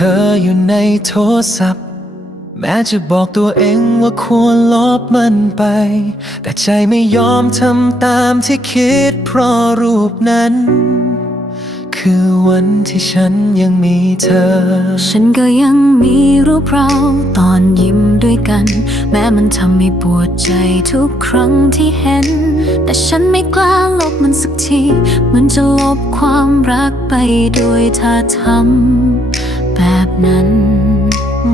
เธออยู่ในโทรศัพท์ แม้จะบอกตัวเองว่าควรลบมันไป แต่ใจไม่ยอมทำตามที่คิดเพราะรูปนั้น คือวันที่ฉันยังมีเธอ ฉันก็ยังมีรูปเราตอนยิ้มด้วยกัน แม้มันทำให้ปวดใจทุกครั้งที่เห็น แต่ฉันไม่กล้าลบมันสักที มันจะลบความรักไปด้วยท่าทำ แบบนั้น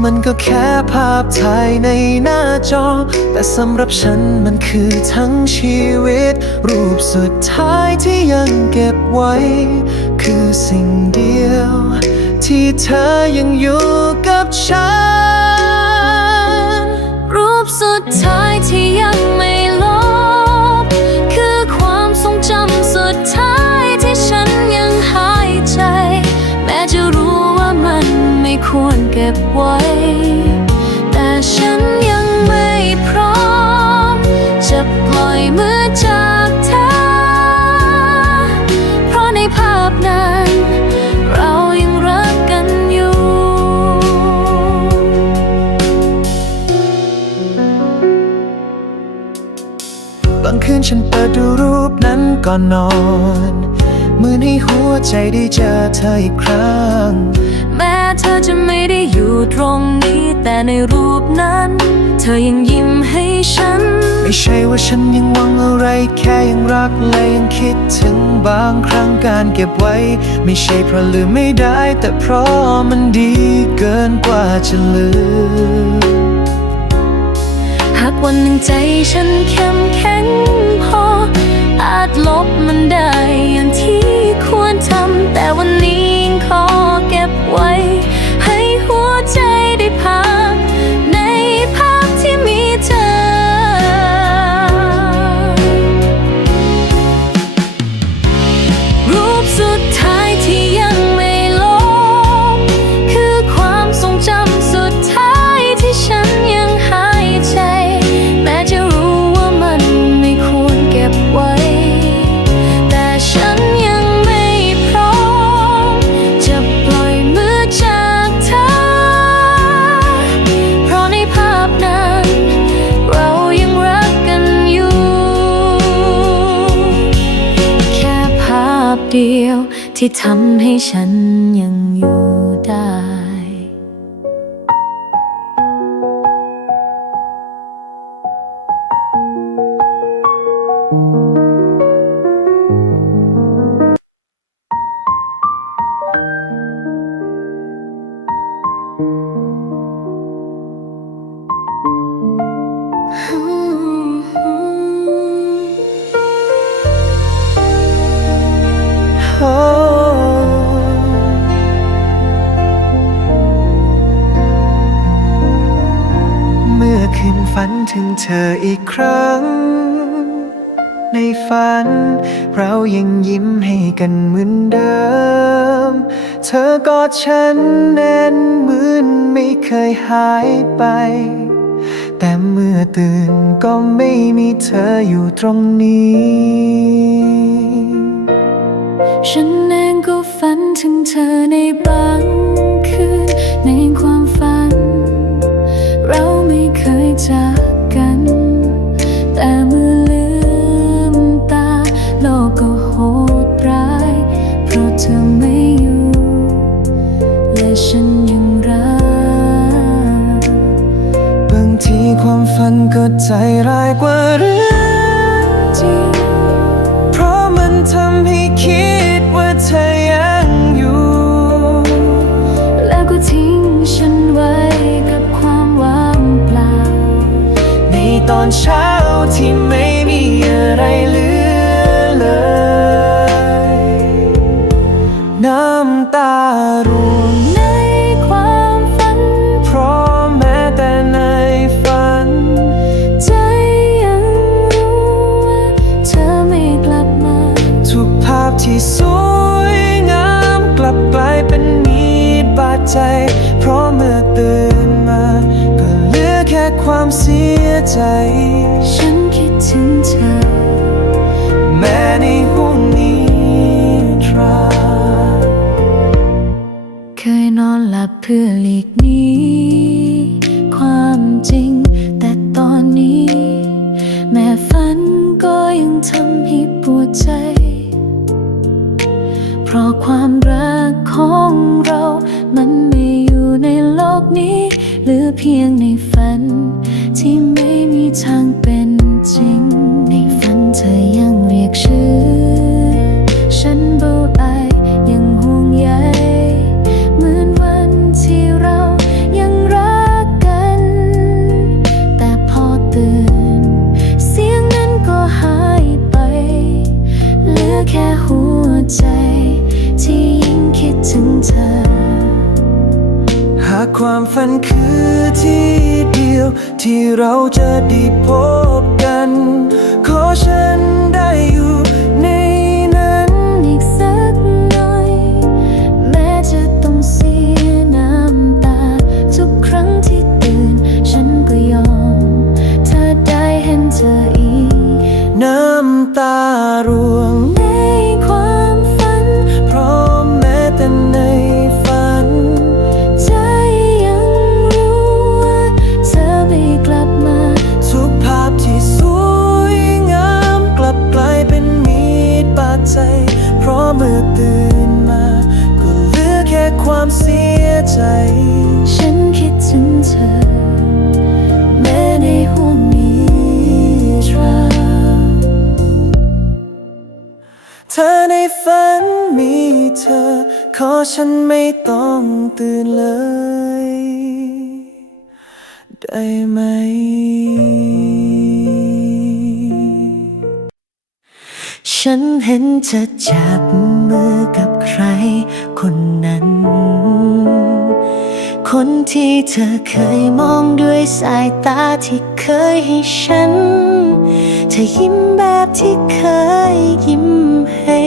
มันก็แค่ภาพถ่ายในหน้าจอ แต่สำหรับฉันมันคือทั้งชีวิต รูปสุดท้ายที่ยังเก็บไว้ คือสิ่งเดียว ที่เธอยังอยู่กับฉัน รูปสุดท้ายที่ยัง ก่อนนอนเหมือนให้หัวใจได้เจอเธออีกครั้ง แม้เธอจะไม่ได้อยู่ตรงนี้ แต่ในรูปนั้น เธอยังยิ้มให้ฉัน ไม่ใช่ว่าฉันยังหวังอะไรแค่ยังรักและยังคิดถึงบางครั้งการเก็บไว้ ไม่ใช่เพราะลืมไม่ได้ แต่เพราะมันดีเกินกว่าจะลืม หากวันหนึ่งใจฉันเข้มแข็งพอ อาจลบมันได้อย่างที่ ที่ทำให้ฉันยังอยู่ ถึงเธออีกครั้ง ในฝัน เรายังยิ้มให้กันเหมือนเดิม เธอกอดฉันแน่นเหมือนไม่เคยหายไป แต่เมื่อตื่นก็ไม่มีเธออยู่ตรงนี้ ฉันเองก็ฝันถึงเธอในบางคืนในความฝัน เราไม่เคยจาก กัน แต่เมื่อลืมตา โลกก็โหดร้าย เพราะเธอไม่อยู่ และฉันยังรัก บางทีความฝันก็ใจร้าย อนเช้าที่ไม่มีอะไรเหลือเลย น้ำตาร่วงในความฝัน เพราะแม้แต่ในฝัน ใจยังรู้ว่าเธอไม่กลับมา ทุกภาพที่สวยงามกลับกลายเป็นมีดบาดใจ เพราะ ความเสียใจ ฉันคิดถึงเธอ แม้ในห้วงนี้ตรา เคยนอนหลับเพื่อหลีกหนีความจริง แต่ตอนนี้ แม้ฝันก็ยังทำให้ปวดใจ เพราะความรักของเรา มันไม่อยู่ในโลกนี้ เหลือเพียงใน ไืนเลย ได้ไหม ฉันเห็นเธอจับมือกับใคร คนนั้น คนที่เธอเคยมองด้วยสายตาที่เคยให้ฉัน เธอยิ้มแบบที่เคยยิ้มให้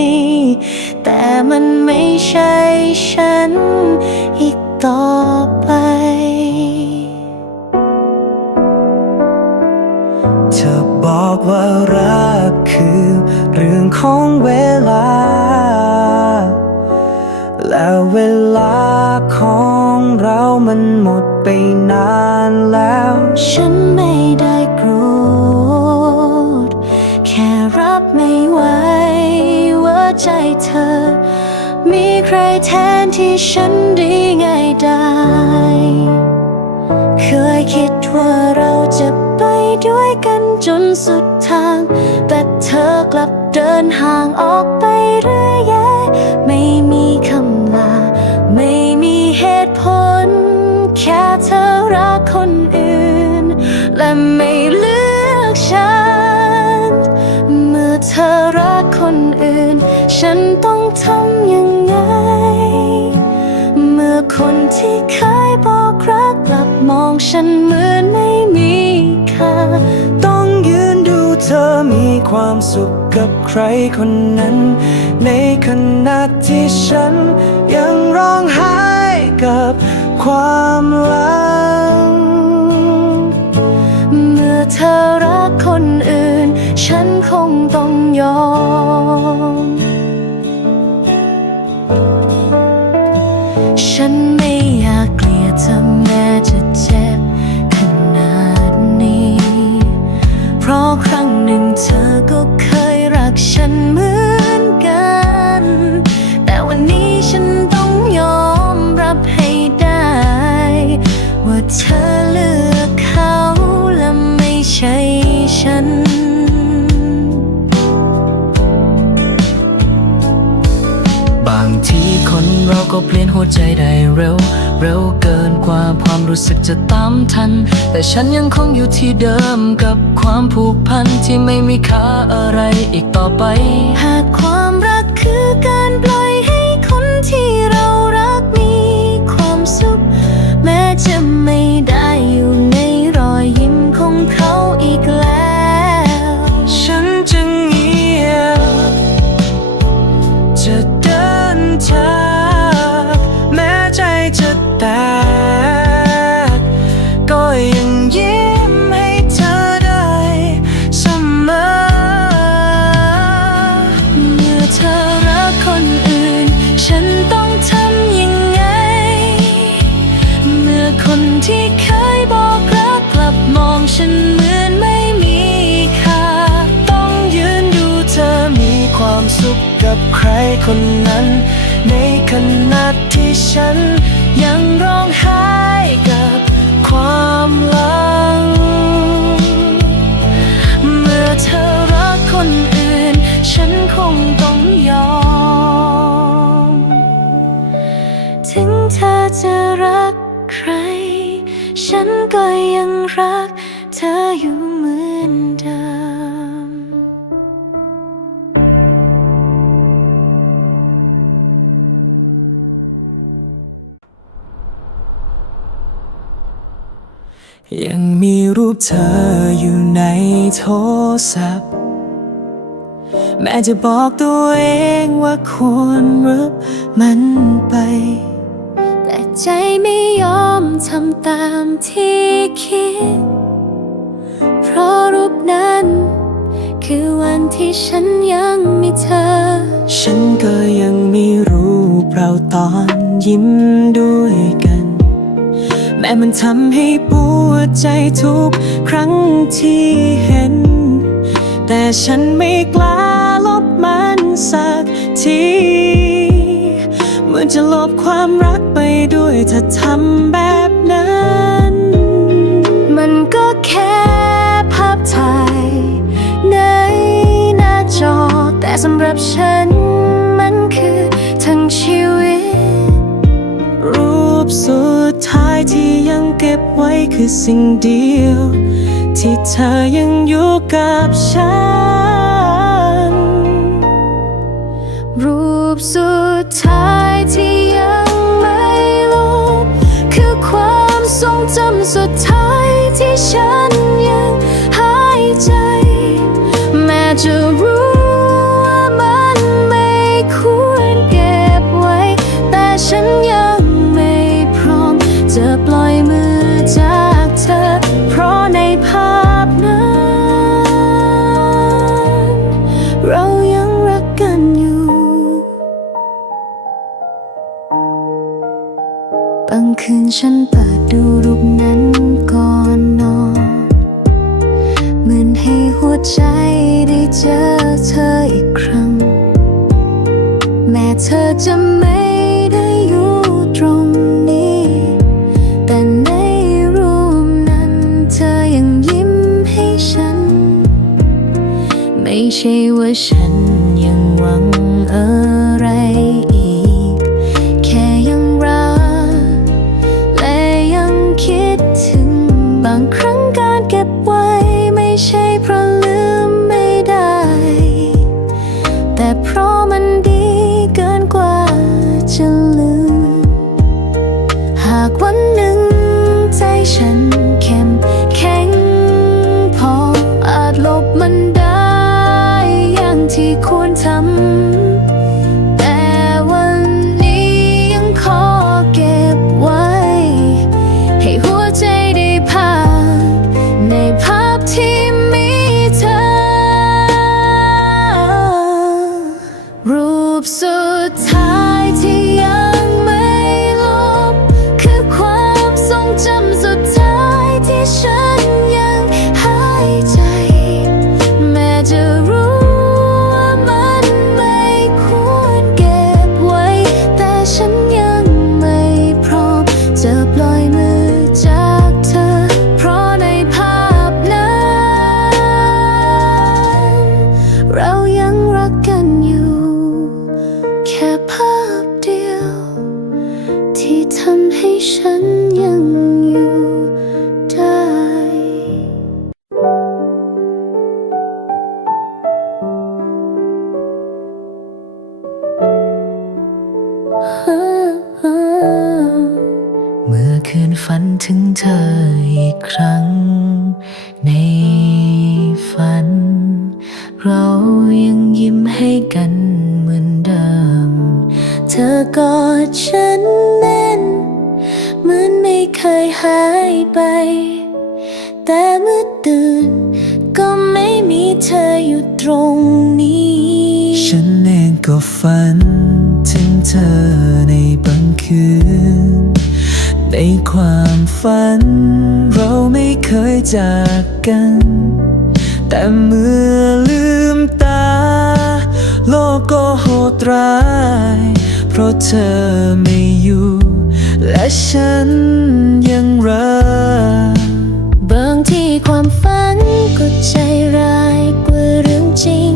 แต่มันไม่ใช่ฉันอีกต่อไปเธอบอกว่ารักคือเรื่องของเวลา ไปนานแล้ว ฉันไม่ได้โกรธแค่รับไม่ไหวว่าใจเธอ มีใครแทนที่ฉันได้ง่ายได้ เคยคิดว่าเราจะไปด้วยกันจนสุดทาง แต่เธอกลับเดินห่างออกไป ค่เธอรักคนอื่น และไม่เลือกฉัน เมื่อเธอรักคนอื่น ฉันต้องทำยังไง เมื่อคนที่เคยบอกรักกลับมองฉันเหมือนไม่มีค่าต้องยืนดูเธอมีความสุขกับใครคนนั้น ในขณะที่ฉันยังร้องไห้กับ ความหลัง เมื่อเธอรักคนอื่น ฉันคงต้องยอม ฉันไม่อยากเกลียดเธอแม้จะเจ็บขนาดนี้ เพราะครั้งหนึ่งเธอก็เคยรักฉันเหมือน ก็เปลี่ยนหัวใจได้เร็ว เร็วเกินกว่าความรู้สึกจะตามทัน แต่ฉันยังคงอยู่ที่เดิมกับความผูกพันที่ไม่มีค่าอะไรอีกต่อไป หากความรักคือการปล่อยให้คนที่เรารักมีความสุข แม้จะไม่ได้ คนนั้นในขณะ รูปเธออยู่ในโทรศัพท์ แม้จะบอกตัวเองว่าควรรับมันไป แต่ใจไม่ยอมทำตามที่คิด เพราะรูปนั้น คือวันที่ฉันยังมีเธอ ฉันก็ยังไมีรูปเราตอนยิ้มด้วยกัน แม้มันทำให้ปวดใจทุกครั้งที่เห็น แต่ฉันไม่กล้าลบมันสักทีเหมือนจะลบความรักไปด้วยถ้าทำแบบนั้น มันก็แค่ภาพถ่ายในหน้าจอแต่สำหรับฉันมัน ไว้คือสิ่งเดียว ที่เธอยังอยู่กับฉัน รูปสุดท้ายที่ ฉันเปิดดูรูปนั้นก่อนนอนเหมือนให้หัวใจได้เจอเธออีกครั้ง แม้เธอจะไม่ได้อยู่ตรงนี้ แต่ในรูปนั้นเธอยังยิ้มให้ฉัน ไม่ใช่ว่าฉัน ง คืนฝันถึงเธออีกครั้ง ในฝัน เรายังยิ้มให้กันเหมือนเดิม เธอกอดฉันแน่น เหมือนไม่เคยหายไป ฝัน เราไม่เคยจากกัน แต่เมื่อลืมตา โลกก็โหดร้าย เพราะเธอไม่อยู่ และฉันยังรักบางทีความฝันก็ใจร้ายกว่าเรื่องจริง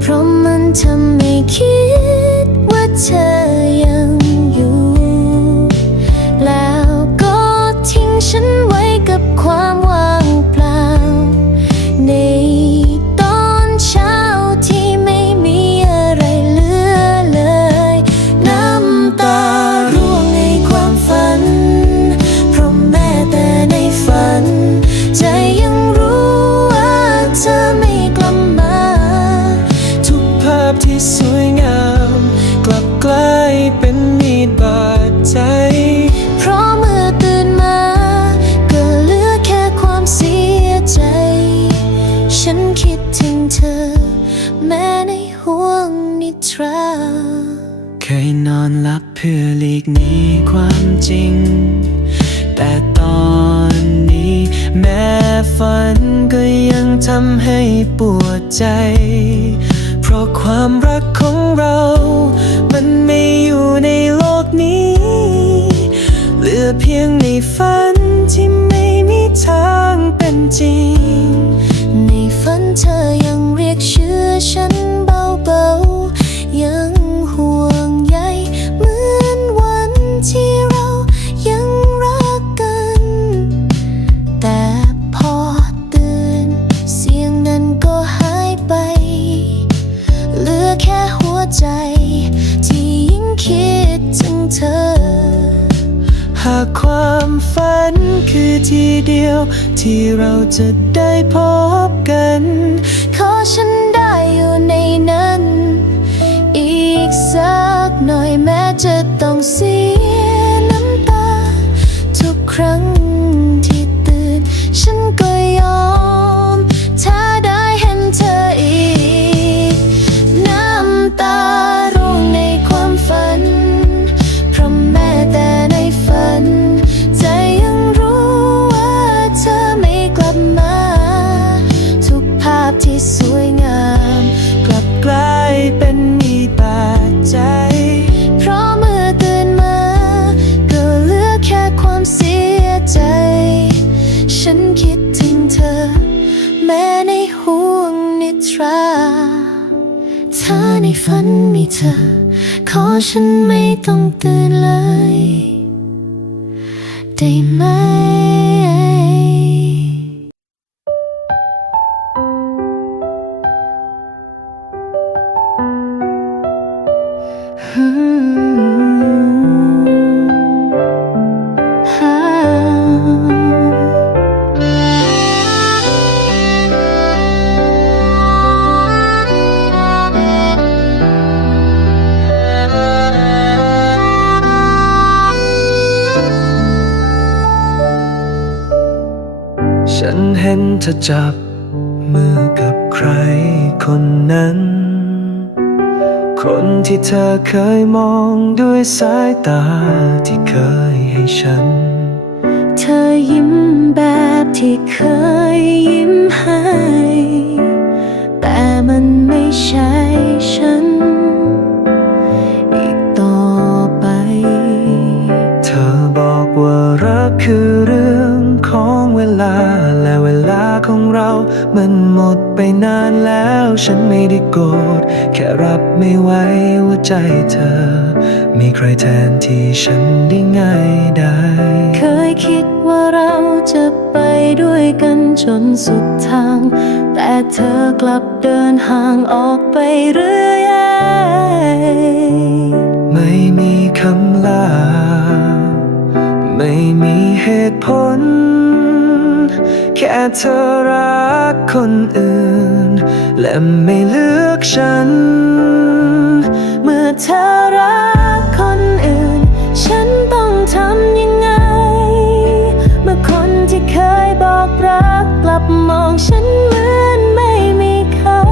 เพราะมันทำให้คิดว่าเธอ พื่อหลีกหนีความจริง แต่ตอนนี้ แม้ฝันก็ยังทำให้ปวดใจ เพราะความรักของเรา มันไม่อยู่ในโลกนี้ เหลือเพียงในฝันที่ไม่มีทางเป็นจริง ในฝันเธอยัง เดียว ที่เราจะได้พบ ขอฉันไม่ต้องตื่นเลย ได้ไหม นั้น คนที่เธอเคยมองด้วยสายตาที่เคยให้ฉัน เธอยิ้มแบบที่เคยยิ้มให้ แต่มันไม่ใช่ฉัน มันหมดไปนานแล้วฉันไม่ได้โกรธแค่รับไม่ไหวว่าใจเธอ มีใครแทนที่ฉันได้ง่ายได้ เคยคิดว่าเราจะไปด้วยกันจนสุดทาง แต่เธอกลับเดินห่างออกไปเรื่อยไม่มีคำลา ไม่มีเหตุผล แค่เธอรักคนอื่น และไม่เลือกฉัน เมื่อเธอรักคนอื่น ฉันต้องทำยังไง เมื่อคนที่เคยบอกรักกลับมองฉันเหมือนไม่มีค่า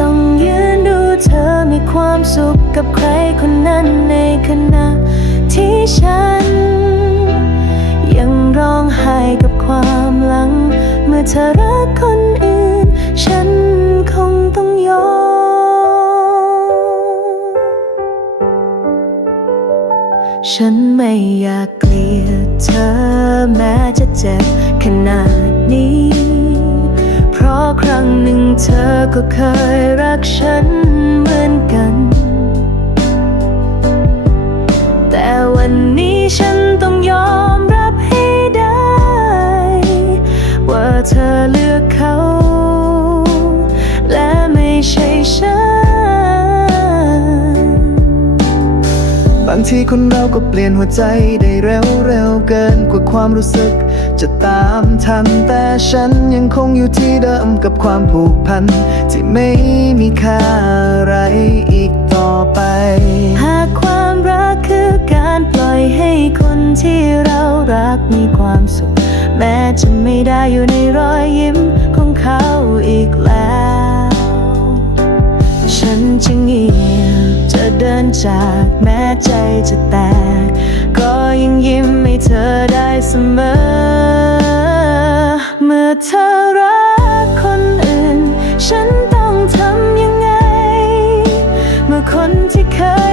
ต้องยืนดูเธอมีความสุขกับใครคนนั้นในขณะที่ฉัน เธอรักคนอื่น ฉันคงต้องยอม ฉันไม่อยากเกลียดเธอแม้จะเจ็บขนาดนี้ เพราะครั้งหนึ่งเธอก็เคยรักฉันเหมือนกัน แต่วันนี้ฉันต้องยอม เธอเลือกเขา และไม่ใช่ฉัน บางทีคนเราก็เปลี่ยนหัวใจได้เร็วเร็วเกินกว่าความรู้สึก จะตามทันแต่ฉันยังคงอยู่ที่เดิมกับความผูกพัน ที่ไม่มีค่าอะไรอีกต่อไป หากความรักคือการปล่อยให้คนที่เรารักมีความสุข แม้จะไม่ได้อยู่ในรอยยิ้มของเขาอีกแล้ว ฉันจะเงียบจะเดินจากแม้ใจจะแตก ก็ยังยิ้มให้เธอได้เสมอ เมื่อเธอรักคนอื่น ฉันต้องทำยังไง เมื่อคนที่เคย